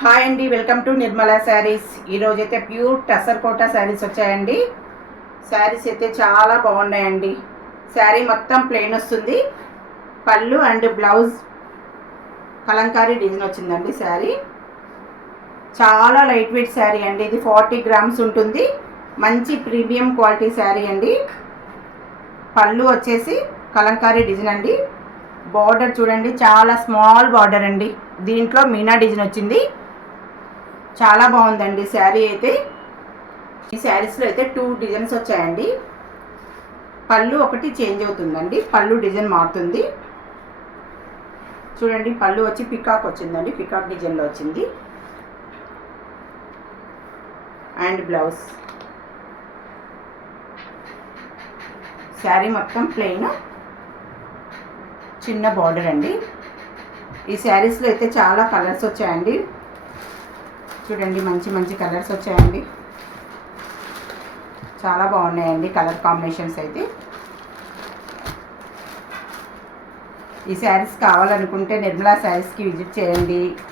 Hi అండి, welcome to Nirmala saris. ఈరోజు అయితే ప్యూర్ టసర్ కోటా శారీస్ వచ్చాయండి. శారీస్ అయితే చాలా బాగున్నాయండి. శారీ మొత్తం ప్లెయిన్ వస్తుంది. పళ్ళు అండ్ బ్లౌజ్ కలంకారీ డిజైన్ వచ్చిందండి. శారీ చాలా లైట్ వెయిట్ శారీ అండి. ఇది 40 గ్రామ్స్ ఉంటుంది. మంచి ప్రీమియం క్వాలిటీ శారీ అండి. పళ్ళు వచ్చేసి కలంకారీ డిజైన్ అండి. బార్డర్ చూడండి, చాలా స్మాల్ బార్డర్ అండి. దీంట్లో మీనా డిజైన్ వచ్చింది. చాలా బాగుందండి శారీ అయితే. ఈ శారీస్లో అయితే 2 డిజైన్స్ వచ్చాయండి. పళ్ళు ఒకటి చేంజ్ అవుతుందండి, పళ్ళు డిజైన్ మారుతుంది. చూడండి, పళ్ళు వచ్చి పికాక్ వచ్చిందండి, పికాక్ డిజైన్లో వచ్చింది. అండ్ బ్లౌజ్ శారీ మొత్తం ప్లెయిన్, చిన్న బార్డర్ అండి. ఈ శారీస్లో అయితే చాలా కలర్స్ వచ్చాయండి. చూడండి, మంచి మంచి కలర్స్ వచ్చాయండి. చాలా బాగున్నాయండి కలర్ కాంబినేషన్స్ అయితే. ఈ శారీస్ కావాలనుకుంటే నిర్మలా శారీస్కి విజిట్ చేయండి.